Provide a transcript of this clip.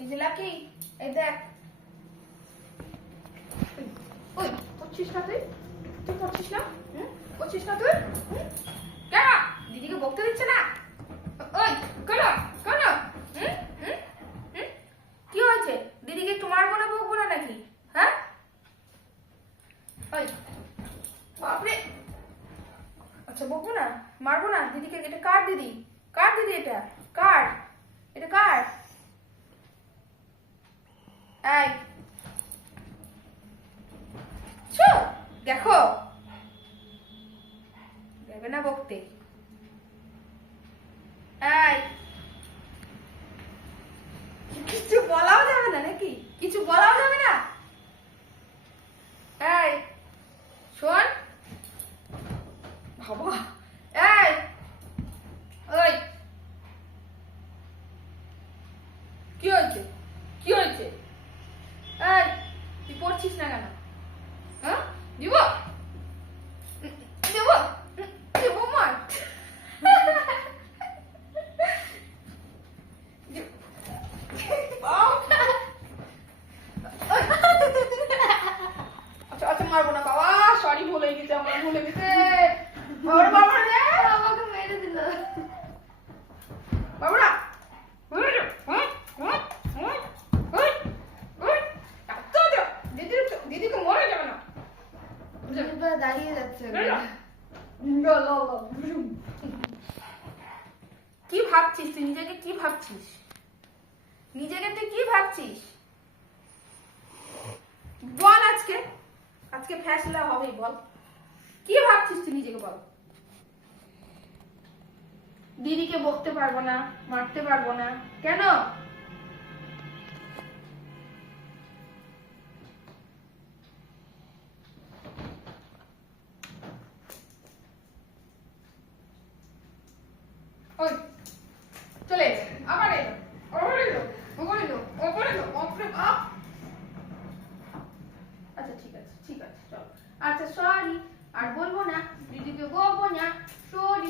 এই দিদিকে বকতে দিচ্ছে না? ওই, কেন? কেন? কি হয়েছে? দিদিকে একটু মারবো না বকবো না নাকি? হ্যাঁ? ওই, বাপরে! আচ্ছা বকবো না? মারবো না? দিদিকে, এটা কার দিদি? কার দিদি এটা? কার এটা কার এই শো, দেখো। দেবে না বকতে? কিছু বলাও যাবে না নাকি? কিছু বলাও যাবে না? এই, শোন। বাবা, এই, ওই। কি হয়েছে? কি হয়েছে? এই, তুই পড়ছিস না কেন হ্যাঁ দিব দেব দেব মার আচ্ছা আচ্ছা মারবো না বাবা সরি ভুলে বাবা রে আমাকে মেরে দিল দাঁড়িয়ে যাচ্ছে কি ভাবছিস তুই নিজেকে কি ভাবছিস নিজেকে তুই কি ভাবছিস বল আজকে আজকে ফ্যাসলা হবেই বল কি ভাবছিস তুই নিজেকে বল? দিদিকে বকতে পারব না, মারতে পারব না। কেন? চলে আচ্ছা ঠিক আছে ঠিক আছে, চল। আচ্ছা সরি আর বলবো না দিদিকে বকবো না শরীর